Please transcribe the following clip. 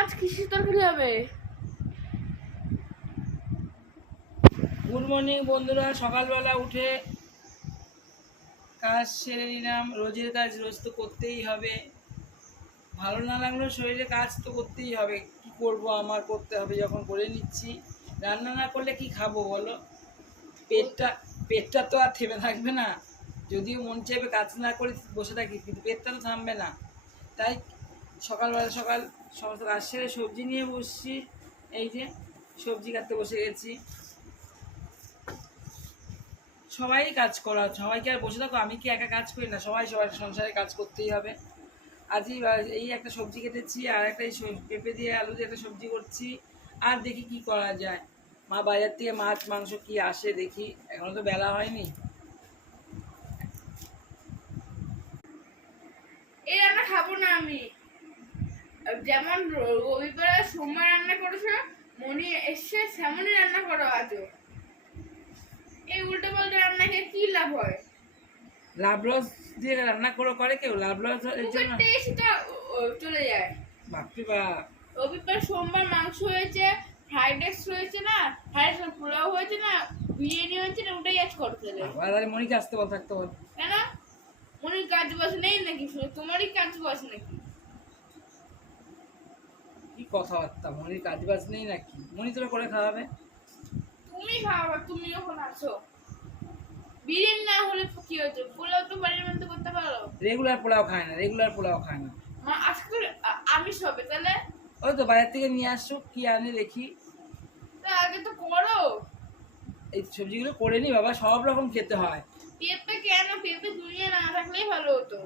আজ কিসের তরকারি হবে? গুড মর্নিং বন্ধুরা, সকালবেলা উঠে কাজ সেরে নিলাম। রোজের কাজ রোজ তো করতেই হবে, ভালো না লাগলেও শরীরে কাজ তো করতেই হবে। কি করব, আমার করতে হবে যখন করে নিচ্ছি। রান্না না করলে কি খাবো বলো? পেটটা পেটটা তো আর থেমে থাকবে না। যদিও মন চাইবে কাজ না করে বসে থাকি, কিন্তু পেটটা তো থামবে না। তাই সকালবেলা সমস্ত কাজ সেরে সবজি নিয়ে বসছি। এই যে সবজি কাটতে বসে গেছি। সবাই কাজ করা, সবাইকে আর বসে থাকো, আমি কি একা কাজ করি না? সবাই সবার সংসারে কাজ করতেই হবে। আজই এই একটা সবজি কেটেছি, আর একটা এই পেঁপে দিয়ে আলু দিয়ে একটা সবজি করছি। আর দেখি কি করা যায়। মা বাজার থেকে মাছ মাংস কি আসে দেখি, এখনো তো বেলা হয়নি। এই রান্না খাবো না আমি। যেমন রবিবার সোমবার রান্না করেছো, মনি এসে সেমনই রান্না করো আজও। এই উল্টো পাল্টা রান্না খেয়ে কি লাভ হয়? লাভ লস দিয়ে রান্না করে কেউ? লাভ লস এর জন্য টেস্টটা চলে যায়। বাপরে বাপ। রবিবার সোমবার মাংস হয়েছে, ফ্রাইড রাইস হয়েছে না, ফ্রাইড রাইস পোলাও হয়েছে না, বিরিয়ানি হয়েছে না, ওটাই আজ করতে দেয়। তাহলে মনিকে আসতে বল, থাকতে বল। কেন? মনির কাজ বাজ নেই নাকি? শুধু তোমারই কাজ বাজ নাকি? কি কথাবার্তা, মনির কাজ বাজ নেই নাকি? মনি তোরা করে খাওয়াবে। তুমি খাওয়া, তুমি যখন আসো। বিরিয়ানি না হলে কি হচ্ছে? পোলাও তো বাড়ির মধ্যে করতে পারো। রেগুলার পোলাও খায় না, রেগুলার পোলাও খায় না। মা আজকে আমিষ হবে তাহলে? ওই তো বাজার থেকে নিয়ে আসো, কি আনে দেখি। তা আগে তো করো। এই সবজিগুলো করে নি বাবা, সব রকম খেতে হয়। পেঁপে কেন? পেঁপে দুনিয়া না থাকলেই ভালো হতো।